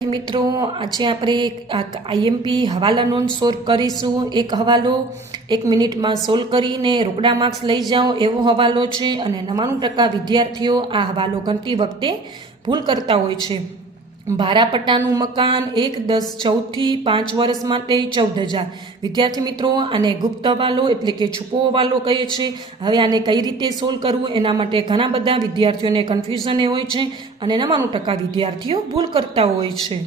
મિત્રો આજે આપણે આઈએમપી હવાલા નોંધ સોલ્વ કરીશું। એક હવાલો 1 મિનિટમાં સોલ્વ કરીને રોકડા માર્ક્સ લઈ જાઓ એવો હવાલો છે અને 99% વિદ્યાર્થીઓ આ હવાલો ગણતી વખતે ભૂલ કરતા હોય છે। ભારાપટ્ટાનું મકાન 1-10-14 થી 5 વર્ષ માટે 14,000। વિદ્યાર્થી મિત્રો આને ગુપ્ત હવાલો એટલે કે છુપો હવાલો કહે છે। હવે આને કઈ રીતે સોલ્વ કરવું એના માટે ઘણા બધા વિદ્યાર્થીઓને કન્ફ્યુઝન હોય છે અને 99% વિદ્યાર્થીઓ ભૂલ કરતા હોય છે।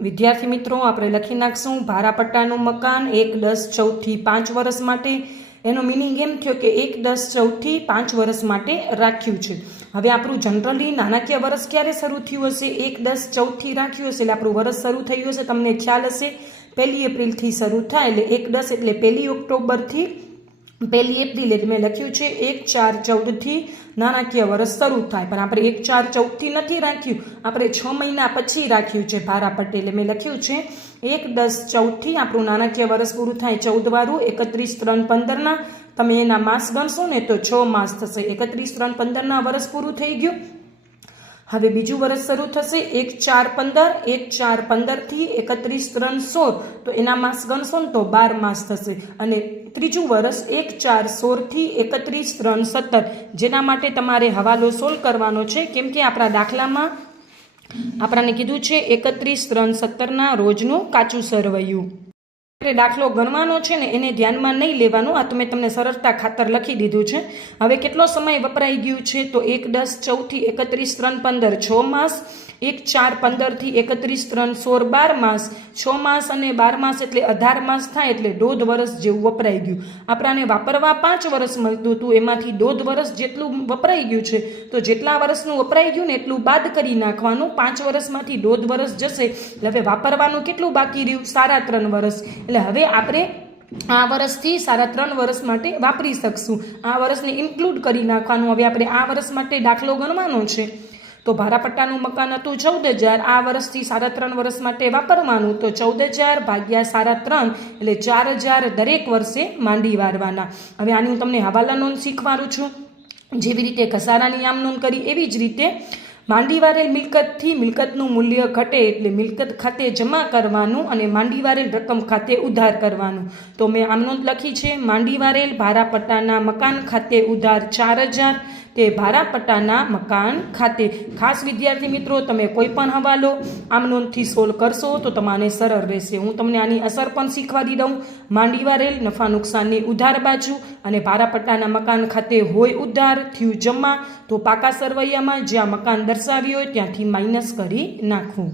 વિદ્યાર્થી મિત્રો આપણે લખી નાખશું ભારાપટ્ટાનું મકાન 1-10-14 થી 5 વર્ષ માટે। એનો મિનિંગ એમ થયો કે 1-10-14 થી 5 વર્ષ માટે રાખ્યું છે। હવે આપણું જનરલી નાણાકીય વર્ષ ક્યારે શરૂ થયું હશે? 1-10-14 થી રાખ્યું હશે એટલે આપણું વર્ષ શરૂ થયું હશે। તમને ખ્યાલ હશે 1 એપ્રિલથી શરૂ થાય એટલે 1-10 એટલે 1 ઓક્ટોબરથી 1 એપ્રિલ એટલે મેં લખ્યું છે 1-4-14 થી નાણાકીય વર્ષ શરૂ થાય, પણ આપણે 1-4-14 થી નથી રાખ્યું, આપણે 6 મહિના પછી રાખ્યું છે ભારાપટ્ટે એટલે મેં લખ્યું છે 1-10-14 થી આપણું નાણાકીય વર્ષ પૂરું થાય। 14 વારું 31-3-15 તમે એના માસ ગણશો ને તો 6 માસ થશે। 31-3-15 વર્ષ પૂરું થઈ ગયું। હવે બીજું વર્ષ શરૂ થશે 1-4-15, 1-4-15 થી 31-3-16 તો એના માસ ગણશો ને તો 12 માસ થશે। અને ત્રીજું વર્ષ 1-4-16 થી 31-3-17 જેના માટે તમારે હવાલો સોલ્વ કરવાનો છે, કેમ કે આપણા દાખલામાં આપણને કીધું છે 31-3-17 રોજનું કાચું સરવૈયું। દાખલો ગણવાનો છે ને એને ધ્યાનમાં નહીં લેવાનું, આ તો મેં તમને સરળતા ખાતર લખી દીધું છે। હવે કેટલો સમય વપરાઈ ગયું છે તો 1-10-14 થી 31-3-15 6 માસ, 1-4-15 થી 31-3-16 12 માસ, 6 માસ અને 12 માસ એટલે 18 માસ થાય એટલે 1.5 વર્ષ જેવું વપરાઈ ગયું। આપણાને વાપરવા 5 વર્ષ મળતું હતું, એમાંથી 1.5 વર્ષ જેટલું વપરાઈ ગયું છે તો જેટલા વર્ષનું વપરાઈ ગયું ને એટલું બાદ કરી નાખવાનું। 5 વર્ષમાંથી 1.5 વર્ષ જશે એટલે હવે વાપરવાનું કેટલું બાકી રહ્યું? 3.5 વર્ષ। એટલે હવે આપણે આ વર્ષથી 3.5 વર્ષ માટે વાપરી શકશું। આ વર્ષને ઇન્ક્લુડ કરી નાખવાનું। હવે આપણે આ વર્ષ માટે દાખલો ગણવાનો છે તો ભારાપટ્ટાનું મકાન હતું 14,000, આ વર્ષથી 3.5 વર્ષ માટે વાપરવાનું તો 14,000 ભાગ્યા 3.5 એટલે 4,000 દરેક વર્ષે માંડી વારવાના। હવે આની હું તમને હવાલા નોંધ શીખવાડું છું। જેવી રીતે ઘસારાની આમ નોંધ કરી એવી જ રીતે માંડી વારેલ મિલકતથી મિલકતનું મૂલ્ય ઘટે એટલે મિલકત ખાતે જમા કરવાનું અને માંડી વારેલ રકમ ખાતે ઉધાર કરવાનું। તો મેં આમ નોંધ લખી છે માંડી વારેલ ભારાપટ્ટાના મકાન ખાતે ઉધાર 4,000 તે ભારાપટ્ટાના મકાન ખાતે। ખાસ વિદ્યાર્થી મિત્રો તમે કોઈ પણ હવાલો આમ નોંધથી સોલ્વ કરશો તો તમારે સરળ રહેશે। હું તમને આની અસર પણ શીખવાડી દઉં। માંડી વારેલ નફા નુકસાનની ઉધાર બાજુ અને ભારાપટ્ટાના મકાન ખાતે હોય ઉધાર થયું જમા તો પાકા સરવૈયામાં જ્યાં મકાન દર્શાવ્યું હોય ત્યાંથી માઇનસ કરી નાખવું।